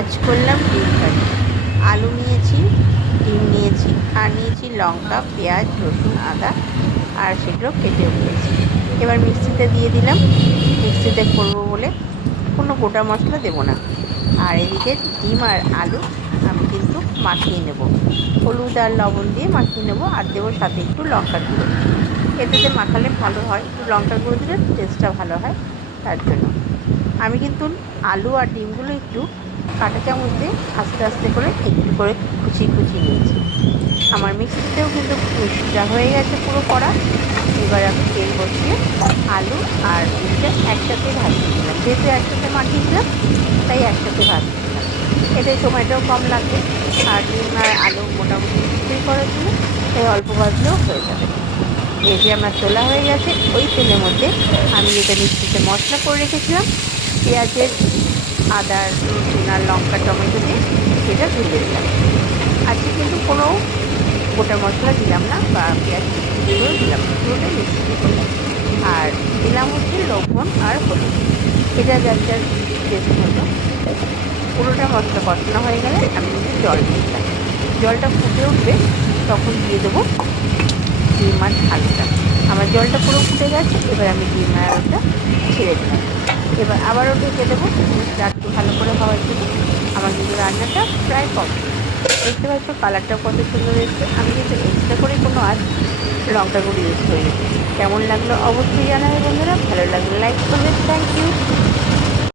আজ করলাম ডিম কারি। আলু নিয়েছি, ডিম নিয়েছি, আর নিয়েছি লঙ্কা, পেঁয়াজ, রসুন, আদা, আর সেগুলো কেটে নিয়েছি। এবার মিক্সিতে দিয়ে দিলাম। মিক্সিতে করবো বলে কোনো গোটা মশলা দেবো না। আর এদিকে ডিম আর আলু আমি কিন্তু মাখিয়ে নেব, হলুদ আর লবণ দিয়ে মাখিয়ে নেব, আর দেবো সাথে একটু লঙ্কার গুঁড়ো। এটাতে মাখালে ভালো হয়, একটু লঙ্কার গুঁড়ো দিলে টেস্টটা ভালো হয়। তার জন্য আমি কিন্তু আলু আর ডিমগুলো একটু কাঁটা চামচ দিয়ে আস্তে আস্তে করে একটু করে কুচিয়ে নিয়েছি। আমার মিক্সিতেও কিন্তু মিক্সিটা হয়ে গেছে পুরো করা। এবার আমি তেল বসিয়ে আলু আর ডিমটা একসাথে ভাজিয়ে দিলাম, যেহেতু একসাথে মাখিয়েছিলাম তাই একসাথে ভাজিয়ে দিলাম। এতে সময়টাও কম লাগবে, আর ডিম আর আলু মোটামুটি কিছুই করার জন্য তাই অল্প ভাজলেও হয়ে যাবে। এই যে আমার তোলা হয়ে গেছে, ওই তেলের মধ্যে আমি যেটা মিক্সিতে মশলা করে রেখেছিলাম পেঁয়াজের, আদার, রসুন আর লঙ্কা, টমেটো দিয়ে সেটা ঢেলে দিলাম। আজকে কিন্তু কোনো গোটা মশলা দিলাম না বা পেঁয়াজ কুচিগুলো দিলাম না, পুরোটাই মিক্সিতে দিলাম। আর দিলাম হচ্ছে লবণ আর হলুদ, এটা যার যার টেস্ট মতো। পুরোটা মশলা কষানো হয়ে গেলে আমি কিন্তু জল দিয়ে দিলাম। জলটা ফুটে উঠবে তখন দিয়ে দেবো ডিম আর আলুটা। আমার জলটা পুরো ফুটে গেছে, এবার আমি ডিম আর আলুটা ছেড়ে দিলাম। এবার আবারও ঢেকে দেবো জিনিসটা একটু ভালো করে হওয়ার জন্য। আমার কিন্তু রান্নাটা প্রায় কমপ্লিট। দেখতে পাচ্ছ কালারটাও কত সুন্দর এসেছে। আমি কিন্তু এক্সট্রা করে কোনো আজ লঙ্কা গুঁড়ো ইউজ করিনি। কেমন লাগলো অবশ্যই জানাবে বন্ধুরা। ভালো লাগলে লাইক করবেন। Thank you.